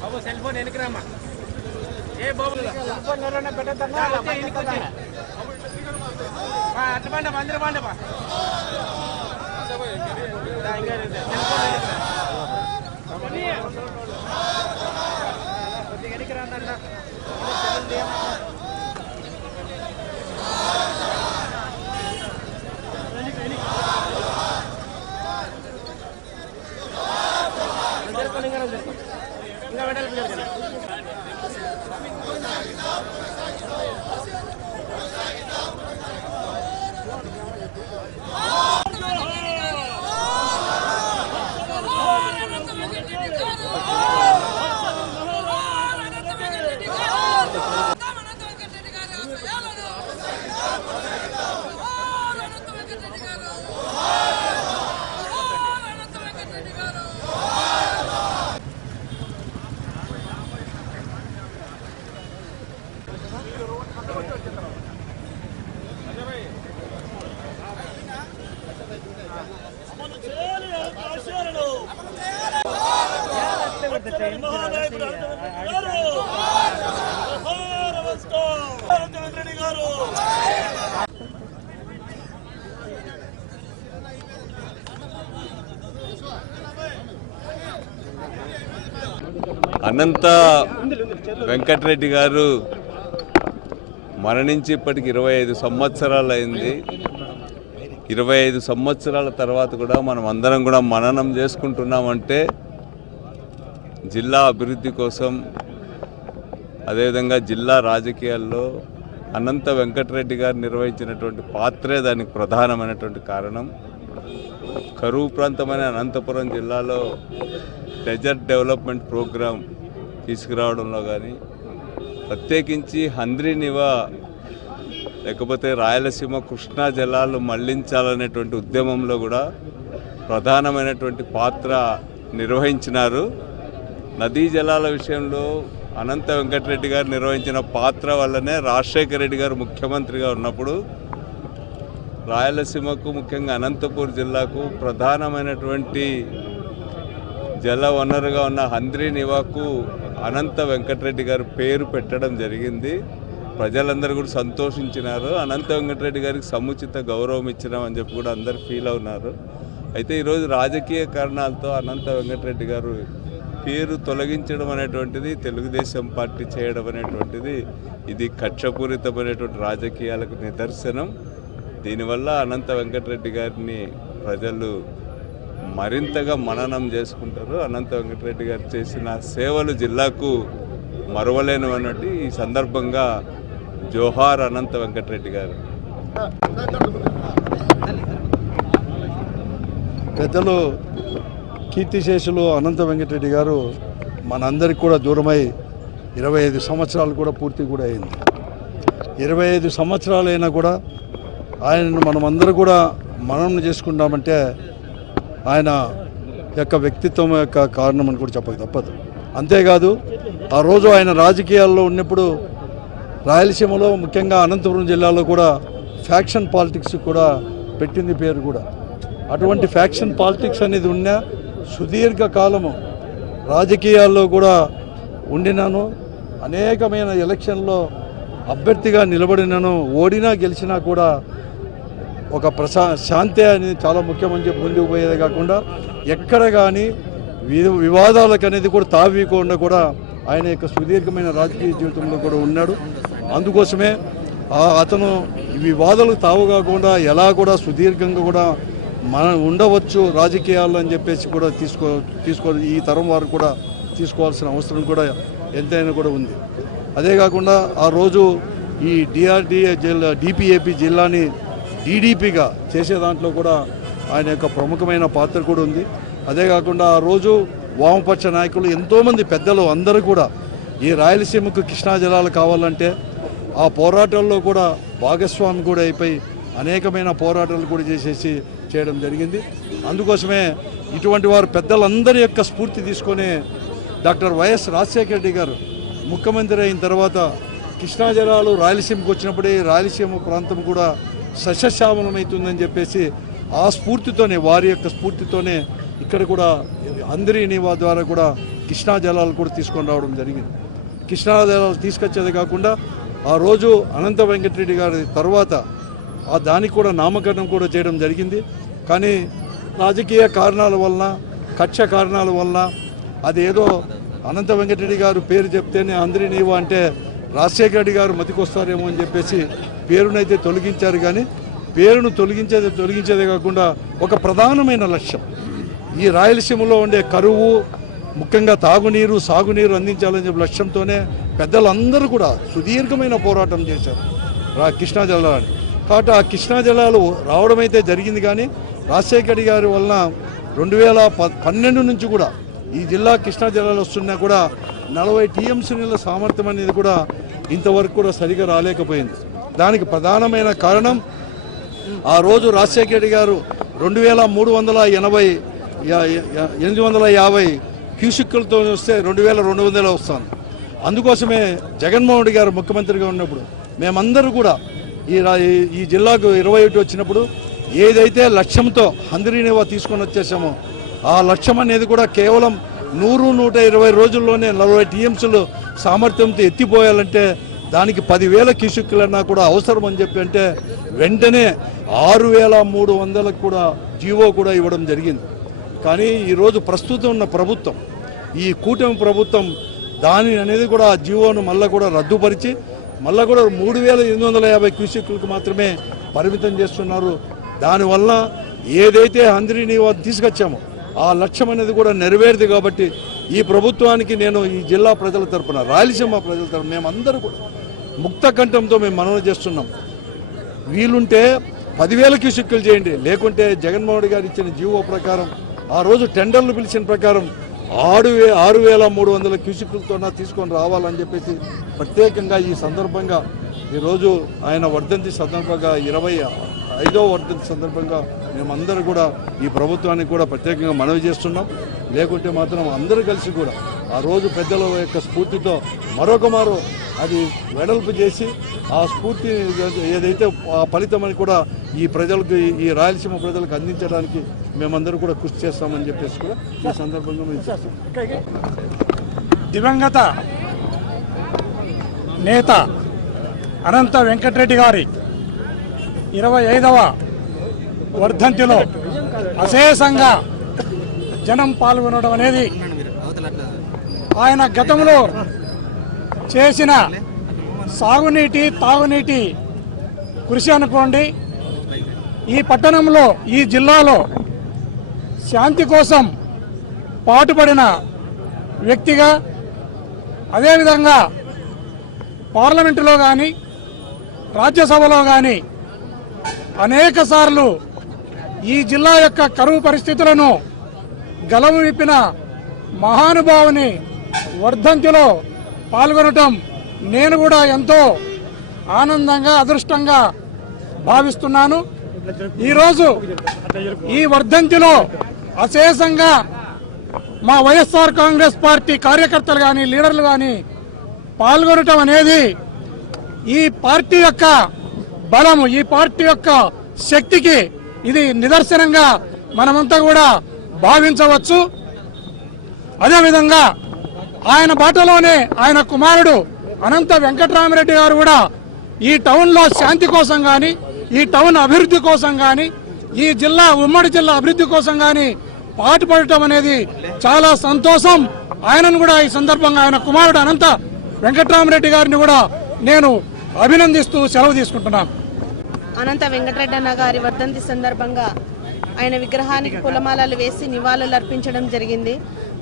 బాబు cell phone వెనకరామ్మా. ఏ బాబు cell phone ఎవరైనా పెట్టద్దన్నా అట్లా పండి మందిర పండి బా కొద్దిగా వెనకరా అన్న అనంత వెంకటరెడ్డి గారు మరణించి ఇప్పటికి 25 సంవత్సరాలు అయింది. 25 సంవత్సరాల తర్వాత కూడా మనం అందరం కూడా మననం చేసుకుంటున్నామంటే జిల్లా అభివృద్ధి కోసం, అదేవిధంగా జిల్లా రాజకీయాల్లో అనంత వెంకటరెడ్డి గారు నిర్వహించినటువంటి పాత్రే దానికి ప్రధానమైనటువంటి కారణం. కరువు ప్రాంతమైన అనంతపురం జిల్లాలో డెజర్ట్ డెవలప్మెంట్ ప్రోగ్రాం తీసుకురావడంలో కానీ, ప్రత్యేకించి హంద్రీనివా లేకపోతే రాయలసీమ కృష్ణా జలాలు మళ్లించాలనేటువంటి ఉద్యమంలో కూడా ప్రధానమైనటువంటి పాత్ర నిర్వహించినారు. నదీ జలాల విషయంలో అనంత వెంకటరెడ్డి గారు నిర్వహించిన పాత్ర వల్లనే రాజశేఖర రెడ్డి గారు ముఖ్యమంత్రిగా ఉన్నప్పుడు రాయలసీమకు, ముఖ్యంగా అనంతపూర్ జిల్లాకు ప్రధానమైనటువంటి జల వనరుగా ఉన్న హంద్రీనివాకు అనంత వెంకటరెడ్డి గారు పేరు పెట్టడం జరిగింది. ప్రజలందరూ కూడా సంతోషించినారు. అనంత వెంకటరెడ్డి గారికి సముచిత గౌరవం ఇచ్చినామని చెప్పి కూడా అందరు ఫీల్ అవున్నారు. అయితే ఈరోజు రాజకీయ కారణాలతో అనంత వెంకటరెడ్డి గారు పేరు తొలగించడం అనేటువంటిది తెలుగుదేశం పార్టీ చేయడం అనేటువంటిది ఇది కక్షపూరితమైనటువంటి రాజకీయాలకు నిదర్శనం. దీనివల్ల అనంత వెంకటరెడ్డి గారిని ప్రజలు మరింతగా మననం చేసుకుంటారు. అనంత వెంకటరెడ్డి గారు చేసిన సేవలు జిల్లాకు మరువలేనివన్నట్టు ఈ సందర్భంగా జోహార్ అనంత వెంకటరెడ్డి గారు. పెద్దలు కీర్తిశేషులు అనంత వెంకటరెడ్డి గారు మనందరికి కూడా దూరమై 25 సంవత్సరాలు కూడా పూర్తి కూడా అయింది. 25 సంవత్సరాలైనా కూడా ఆయనను మనమందరూ కూడా మననం చేసుకుంటామంటే ఆయన యొక్క వ్యక్తిత్వం యొక్క కారణం అని కూడా చెప్పక తప్పదు. అంతేకాదు ఆ రోజు ఆయన రాజకీయాల్లో ఉన్నప్పుడు రాయలసీమలో ముఖ్యంగా అనంతపురం జిల్లాలో కూడా ఫ్యాక్షన్ పాలిటిక్స్ కూడా పెట్టింది పేరు కూడా. అటువంటి ఫ్యాక్షన్ పాలిటిక్స్ అనేది ఉన్న సుదీర్ఘ కాలము రాజకీయాల్లో కూడా ఉండినాను. అనేకమైన ఎలక్షన్లో అభ్యర్థిగా నిలబడినాను. ఓడినా గెలిచినా కూడా ఒక శాంతి అనేది చాలా ముఖ్యమని చెప్పి ముందుకు పోయేదే కాకుండా ఎక్కడ కానీ వివాదాలకు అనేది కూడా తావీకుండా కూడా ఆయన యొక్క సుదీర్ఘమైన రాజకీయ జీవితంలో కూడా ఉన్నాడు. అందుకోసమే అతను వివాదాలకు తావు కాకుండా ఎలా కూడా సుదీర్ఘంగా కూడా మనం ఉండవచ్చు రాజకీయాల్లో అని చెప్పేసి కూడా తీసుకో ఈ తరం వారు కూడా తీసుకోవాల్సిన అవసరం కూడా ఎంతైనా కూడా ఉంది. అదే కాకుండా ఆ రోజు ఈ డిఆర్డిఏ జిల్లా డిపిఏపి జిల్లాని టీడీపీగా చేసే దాంట్లో కూడా ఆయన యొక్క ప్రముఖమైన పాత్ర కూడా ఉంది. అదే కాకుండా ఆ రోజు వామపక్ష నాయకులు ఎంతోమంది పెద్దలు అందరూ కూడా ఈ రాయలసీమకు కృష్ణా జలాలు కావాలంటే ఆ పోరాటాల్లో కూడా భాగస్వామి కూడా అయిపోయి అనేకమైన పోరాటాలు కూడా చేయడం జరిగింది. అందుకోసమే ఇటువంటి వారు పెద్దలందరి యొక్క స్ఫూర్తి తీసుకొని డాక్టర్ వైఎస్ రాజశేఖర రెడ్డి గారు ముఖ్యమంత్రి అయిన తర్వాత కృష్ణా జలాలు రాయలసీమకు వచ్చినప్పుడే రాయలసీమ ప్రాంతం కూడా సస్యశ్యామలమవుతుందని చెప్పేసి ఆ స్ఫూర్తితోనే వారి యొక్క స్ఫూర్తితోనే ఇక్కడ కూడా హంద్రీనివా ద్వారా కూడా కృష్ణా జలాలు కూడా తీసుకొని రావడం జరిగింది. కృష్ణా జలాలు తీసుకొచ్చేది కాకుండా ఆ రోజు అనంత వెంకటరెడ్డి గారి తర్వాత దానికి కూడా నామకరణం కూడా చేయడం జరిగింది. కానీ రాజకీయ కారణాల వలన కక్ష కారణాల వలన అదేదో అనంత వెంకటరెడ్డి గారు పేరు చెప్తేనే హంద్రీనివా అంటే రాజశేఖర రెడ్డి గారు మతికొస్తారేమో అని చెప్పేసి పేరునైతే తొలగించారు. కానీ పేరును తొలగించేదే కాకుండా ఒక ప్రధానమైన లక్ష్యం ఈ రాయలసీమలో ఉండే కరువు ముఖ్యంగా తాగునీరు సాగునీరు అందించాలని చెప్పి లక్ష్యంతోనే పెద్దలందరూ కూడా సుదీర్ఘమైన పోరాటం చేశారు కృష్ణా జలాలని. కాబట్టి ఆ కృష్ణా జలాలు రావడం అయితే జరిగింది. కానీ రాజశేఖర రెడ్డి గారి వలన 2012 నుంచి కూడా ఈ జిల్లా కృష్ణా జలాలు వస్తున్నా కూడా 40 టీఎంసీ నీళ్ళ సామర్థ్యం అనేది కూడా ఇంతవరకు కూడా సరిగా రాలేకపోయింది. దానికి ప్రధానమైన కారణం ఆ రోజు రాజశేఖర రెడ్డి గారు 850 క్యూసిక్కులతో వస్తే 2200 వస్తుంది. అందుకోసమే జగన్మోహన్ రెడ్డి గారు ముఖ్యమంత్రిగా ఉన్నప్పుడు మేమందరూ కూడా ఈ జిల్లాకు 21 వచ్చినప్పుడు ఏదైతే లక్ష్యంతో హంద్రీనివా తీసుకొని వచ్చేసామో ఆ లక్ష్యం అనేది కూడా కేవలం 100-120 రోజుల్లోనే 40 టీఎంసీలు సామర్థ్యంతో ఎత్తిపోయాలంటే దానికి 10,000 క్యూసిక్కులన్నా కూడా అవసరం అని చెప్పి అంటే వెంటనే 6,300 కూడా జీవో కూడా ఇవ్వడం జరిగింది. కానీ ఈరోజు ప్రస్తుతం ఉన్న ప్రభుత్వం ఈ కూటమి ప్రభుత్వం దాని అనేది కూడా ఆ జీవోను మళ్ళీ కూడా రద్దుపరిచి మళ్ళీ కూడా 3,850 క్యూసిక్కులకు మాత్రమే పరిమితం చేస్తున్నారు. దానివల్ల ఏదైతే హంద్రీనివా తీసుకొచ్చామో ఆ లక్ష్యం అనేది కూడా నెరవేరుది. కాబట్టి ఈ ప్రభుత్వానికి నేను ఈ జిల్లా ప్రజల తరపున రాయలసీమ ప్రజల తరపున మేమందరూ కూడా ముక్త కంఠంతో మేము మనవి చేస్తున్నాం. వీలుంటే 10,000 క్యూసిక్కులు చేయండి, లేకుంటే జగన్మోహన్ రెడ్డి గారు ఇచ్చిన జీవో ప్రకారం ఆ రోజు టెండర్లు పిలిచిన ప్రకారం 6,300 క్యూసిక్కులతో తీసుకొని రావాలని చెప్పేసి ప్రత్యేకంగా ఈ సందర్భంగా ఈరోజు ఆయన వర్ధంతి సందర్భంగా 25వ వర్ధంతి సందర్భంగా మేమందరూ కూడా ఈ ప్రభుత్వానికి కూడా ప్రత్యేకంగా మనవి చేస్తున్నాం. లేకుంటే మాత్రం అందరూ కలిసి కూడా ఆ రోజు పెద్దల యొక్క స్ఫూర్తితో మరొకమారు అది వెడల్పు చేసి ఆ స్ఫూర్తి ఏదైతే ఆ ఫలితమని కూడా ఈ ప్రజలకు ఈ రాయలసీమ ప్రజలకు అందించడానికి మేమందరూ కూడా కృషి చేస్తామని చెప్పేసి కూడా ఈ సందర్భంగా మేము చెప్తాం. దివంగత నేత అనంత వెంకటరెడ్డి గారి 25వ వర్ధంతిలో అశేషంగా జనం పాల్గొనడం అనేది ఆయన గతంలో చేసిన సాగునీటి తాగునీటి కృషి అనుకోండి, ఈ పట్టణంలో ఈ జిల్లాలో శాంతి కోసం పాటుపడిన వ్యక్తిగా, అదేవిధంగా పార్లమెంటులో కానీ రాజ్యసభలో కానీ అనేక సార్లు ఈ జిల్లా యొక్క కరువు పరిస్థితులను గలము విప్పిన మహానుభావుని వర్ధంతిలో పాల్గొనటం నేను కూడా ఎంతో ఆనందంగా అదృష్టంగా భావిస్తున్నాను. ఈరోజు ఈ వర్ధంతిలో అశేషంగా మా వైఎస్ఆర్ కాంగ్రెస్ పార్టీ కార్యకర్తలు కానీ లీడర్లు కానీ పాల్గొనటం అనేది ఈ పార్టీ యొక్క బలము, ఈ పార్టీ యొక్క శక్తికి ఇది నిదర్శనంగా మనమంతా కూడా భావించవచ్చు. అదేవిధంగా ఆయన బాటలోనే ఆయన కుమారుడు అనంత వెంకటరామరెడ్డి గారు కూడా ఈ టౌన్లో శాంతి కోసం కానీ, ఈ టౌన్ అభివృద్ధి కోసం కానీ, ఈ జిల్లా ఉమ్మడి జిల్లా అభివృద్ధి కోసం కానీ పాటుపడటం అనేది చాలా సంతోషం. ఆయనను కూడా ఈ సందర్భంగా ఆయన కుమారుడు అనంత వెంకటరామరెడ్డి గారిని కూడా నేను అభినందిస్తూ సెలవు తీసుకుంటున్నాను. అనంత వెంకటరెడ్డి అన్న గారి వర్ధంతి సందర్భంగా ఆయన విగ్రహానికి పూలమాలలు వేసి నివాళులు అర్పించడం జరిగింది.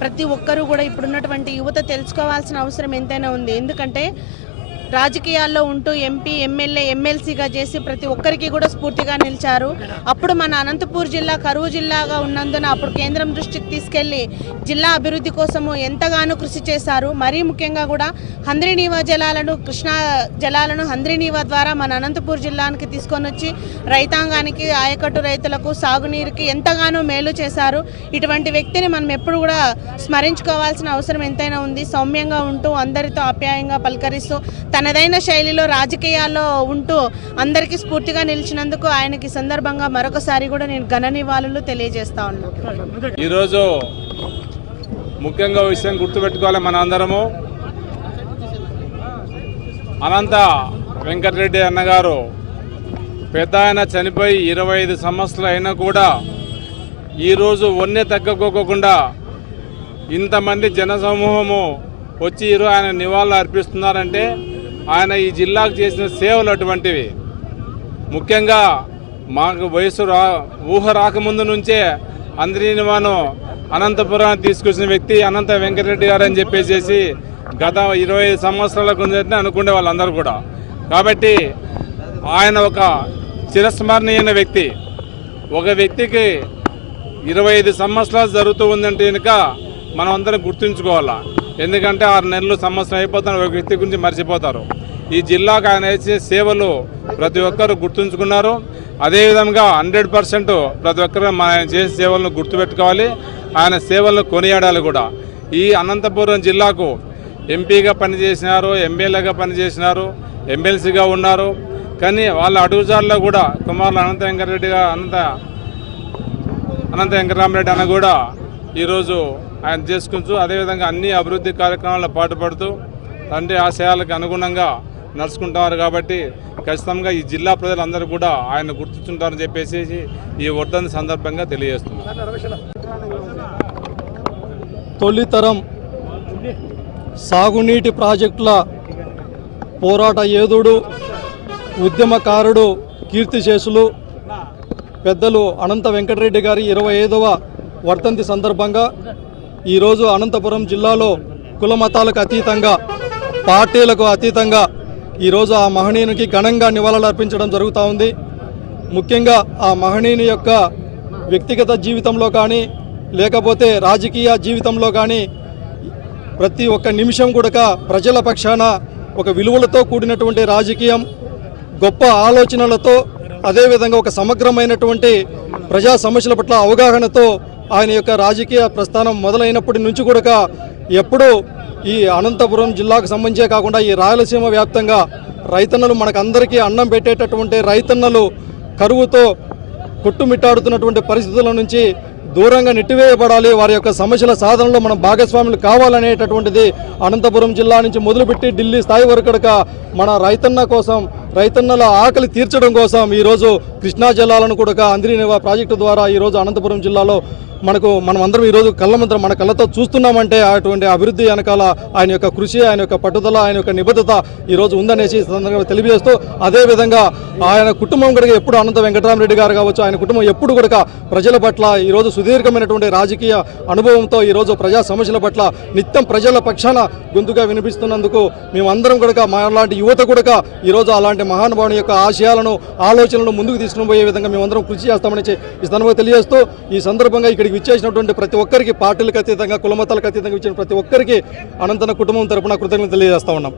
ప్రతి ఒక్కరూ కూడా ఇప్పుడున్నటువంటి యువత తెలుసుకోవాల్సిన అవసరం ఎంతైనా ఉంది. ఎందుకంటే రాజకీయాల్లో ఉంటూ ఎంపీ, ఎమ్మెల్యే, ఎమ్మెల్సీగా చేసి ప్రతి ఒక్కరికి కూడా స్ఫూర్తిగా నిలిచారు. అప్పుడు మన అనంతపూర్ జిల్లా కరువు జిల్లాగా ఉన్నందున అప్పుడు కేంద్రం దృష్టికి తీసుకెళ్లి జిల్లా అభివృద్ధి కోసము ఎంతగానో కృషి చేశారు. మరీ ముఖ్యంగా కూడా హంద్రీనీవా జలాలను, కృష్ణా జలాలను హంద్రీనీవా ద్వారా మన అనంతపూర్ జిల్లానికి తీసుకొని వచ్చి రైతాంగానికి, ఆయకట్టు రైతులకు, సాగునీరుకి ఎంతగానో మేలు చేశారు. ఇటువంటి వ్యక్తిని మనం ఎప్పుడు కూడా స్మరించుకోవాల్సిన అవసరం ఎంతైనా ఉంది. సౌమ్యంగా ఉంటూ అందరితో ఆప్యాయంగా పలకరిస్తూ తనదైన శైలిలో రాజకీయాల్లో ఉంటూ అందరికీ స్ఫూర్తిగా నిలిచినందుకు ఆయనకి సందర్భంగా మరొకసారి కూడా నేను ఘన నివాళులు తెలియజేస్తా ఉన్నాను. ఈరోజు ముఖ్యంగా విషయం గుర్తుపెట్టుకోవాలి, మన అందరము అనంత వెంకటరెడ్డి అన్నగారు పెద్ద ఆయన చనిపోయి 25 సంవత్సరాలు అయినా కూడా ఈరోజు వన్నె తగ్గకోకుండా ఇంతమంది జనసమూహము వచ్చి ఈరోజు ఆయన నివాళులు అర్పిస్తున్నారంటే ఆయన ఈ జిల్లాకు చేసిన సేవలు అటువంటివి. ముఖ్యంగా మాకు ఊహ రాకముందు నుంచే హంద్రీనీవాను అనంతపురాన్ని తీసుకొచ్చిన వ్యక్తి అనంత వెంకటరెడ్డి గారు అని చెప్పేసి గత 25 సంవత్సరాల కిందట అనుకునే వాళ్ళందరూ కూడా. కాబట్టి ఆయన ఒక చిరస్మరణీయమైన వ్యక్తి. ఒక వ్యక్తికి 25 సంవత్సరాలు జరుగుతూ ఉందంటే కనుక మనం అందరం గుర్తుంచుకోవాలా. ఎందుకంటే 6 నెలలు, సంవత్సరం అయిపోతారు, ఒక వ్యక్తి గురించి మర్చిపోతారు. ఈ జిల్లాకు ఆయన చేసే సేవలు ప్రతి ఒక్కరు గుర్తుంచుకున్నారు. అదేవిధంగా 100% ప్రతి ఒక్కరు ఆయన చేసే సేవలను గుర్తుపెట్టుకోవాలి, ఆయన సేవలను కొనియాడాలి కూడా. ఈ అనంతపురం జిల్లాకు ఎంపీగా పనిచేసినారు, ఎమ్మెల్యేగా పనిచేసినారు, ఎమ్మెల్సీగా ఉన్నారు. కానీ వాళ్ళ అడుగుజాల్లో కూడా కుమారులు అనంత వెంకటరామరెడ్డి అన్న కూడా ఈరోజు ఆయన చేసుకుంటూ అదేవిధంగా అన్ని అభివృద్ధి కార్యక్రమాల్లో పాటుపడుతూ తండ్రి ఆశయాలకు అనుగుణంగా నడుచుకుంటున్నారు. కాబట్టి ఖచ్చితంగా ఈ జిల్లా ప్రజలందరూ కూడా ఆయన గుర్తుంటారని చెప్పేసి ఈ వర్ధంతి సందర్భంగా తెలియజేస్తున్నారు. తొలితరం సాగునీటి ప్రాజెక్టుల పోరాట యోధుడు, ఉద్యమకారుడు, కీర్తిశేషులు పెద్దలు అనంత వెంకటరెడ్డి గారి 25వ వర్ధంతి సందర్భంగా ఈరోజు అనంతపురం జిల్లాలో కుల మతాలకు అతీతంగా, పార్టీలకు అతీతంగా ఈరోజు ఆ మహనీయునికి ఘనంగా నివాళులు అర్పించడం జరుగుతూ ఉంది. ముఖ్యంగా ఆ మహనీయుని యొక్క వ్యక్తిగత జీవితంలో కానీ లేకపోతే రాజకీయ జీవితంలో కానీ ప్రతి ఒక్క నిమిషం కూడా ప్రజల పక్షాన ఒక విలువలతో కూడినటువంటి రాజకీయం, గొప్ప ఆలోచనలతో, అదేవిధంగా ఒక సమగ్రమైనటువంటి ప్రజా సమస్యల పట్ల అవగాహనతో ఆయన యొక్క రాజకీయ ప్రస్థానం మొదలైనప్పటి నుంచి కూడా ఎప్పుడూ ఈ అనంతపురం జిల్లాకు సంబంధించే కాకుండా ఈ రాయలసీమ వ్యాప్తంగా రైతన్నలు, మనకందరికీ అన్నం పెట్టేటటువంటి రైతన్నలు కరువుతో కొట్టుమిట్టాడుతున్నటువంటి పరిస్థితుల నుంచి దూరంగా నెట్టివేయబడాలి, వారి యొక్క సమస్యల సాధనలో మనం భాగస్వాములు కావాలనేటటువంటిది అనంతపురం జిల్లా నుంచి మొదలుపెట్టి ఢిల్లీ స్థాయి వరకు మన రైతన్న కోసం, రైతన్నల ఆకలి తీర్చడం కోసం ఈరోజు కృష్ణా జలాలను కూడా అంద్రినివా ప్రాజెక్టు ద్వారా ఈరోజు అనంతపురం జిల్లాలో మనం అందరం ఈరోజు మన కళ్ళతో చూస్తున్నామంటే అటువంటి అభివృద్ధి వెనకాల ఆయన యొక్క కృషి, ఆయన యొక్క పట్టుదల, ఆయన యొక్క నిబద్ధత ఈరోజు ఉందనేసి సందర్భంగా తెలియజేస్తూ, అదేవిధంగా ఆయన కుటుంబం కూడా ఎప్పుడు అనంత వెంకటరామరెడ్డి గారు కావచ్చు, ఆయన కుటుంబం ఎప్పుడు కూడా ప్రజల పట్ల ఈరోజు సుదీర్ఘమైనటువంటి రాజకీయ అనుభవంతో ఈరోజు ప్రజా సమస్యల పట్ల నిత్యం ప్రజల పక్షాన గొంతుగా వినిపిస్తున్నందుకు మేమందరం కూడా మాలాంటి యువత కూడా ఈరోజు అలాంటి మహానుభావుని యొక్క ఆశయాలను, ఆలోచనలను ముందుకు తీసుకుని పోయే విధంగా మేమందరం కృషి చేస్తామని ఈ సందర్భంగా తెలియజేస్తూ, ఈ సందర్భంగా ఇక్కడికి విచ్చేసినటువంటి ప్రతి ఒక్కరికి, పార్టీలకు అతీతంగా, కులమతాలకు అతీతంగా ఇచ్చిన ప్రతి ఒక్కరికి అనంతన కుటుంబం తరపున కృతజ్ఞతలు తెలియజేస్తా ఉన్నాం.